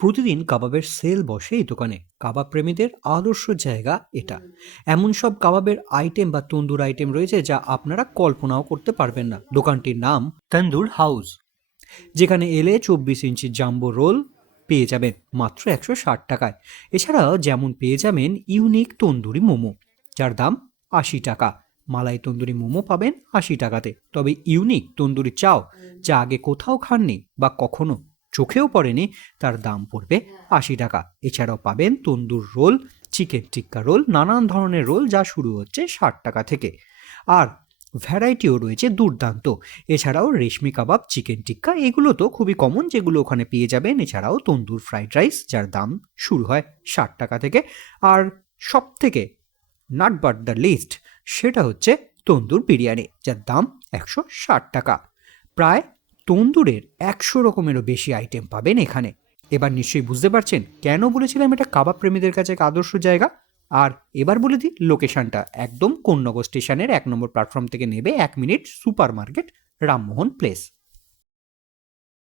প্রতিদিন কাবাবের সেল বসে এই দোকানে। কাবাব প্রেমীদের আদর্শ জায়গা এটা। এমন সব কাবাবের আইটেম বা তন্দুর আইটেম রয়েছে যা আপনারা কল্পনাও করতে পারবেন না। দোকানটির নাম তন্দুর হাউস, যেখানে এলে 24 ইঞ্চি জাম্বো রোল পেয়ে যাবেন মাত্র 160 টাকায়। এছাড়াও যেমন পেয়ে যাবেন ইউনিক তন্দুরি মোমো, যার দাম 80 টাকা। মালাই তন্দুরি মোমো পাবেন 80 টাকাতে। তবে ইউনিক তন্দুরি চাও, যা আগে কোথাও খাননি বা কখনো চোখেও পড়েনি, তার দাম পড়বে 80 টাকা। এছাড়াও পাবেন তন্দুর রোল, চিকেন টিক্কা রোল, নানান ধরনের রোল যা শুরু হচ্ছে 60 টাকা থেকে। আর ভ্যারাইটিও রয়েছে দুর্দান্ত। এছাড়াও রেশমি কাবাব, চিকেন টিক্কা এগুলো তো খুবই কমন, যেগুলো ওখানে পেয়ে যাবেন। এছাড়াও তন্দুর ফ্রাইড রাইস, যার দাম শুরু হয় 60 টাকা থেকে। আর সব থেকে নট বাট দ্য লিস্ট, সেটা হচ্ছে তন্দুর বিরিয়ানি, যার দাম 160 টাকা। প্রায় তন্দুরের 100 রকমেরও বেশি আইটেম পাবেন এখানে। এবার নিশ্চয়ই বুঝতে পারছেন কেন বলেছিলাম এটা কাবাব প্রেমীদের কাছে এক আদর্শ জায়গা। আর এবার বলে দিই লোকেশনটা, একদম কোন্নগর স্টেশনের 1 নম্বর প্ল্যাটফর্ম থেকে নেবে 1 minute, super market, Rammohan place.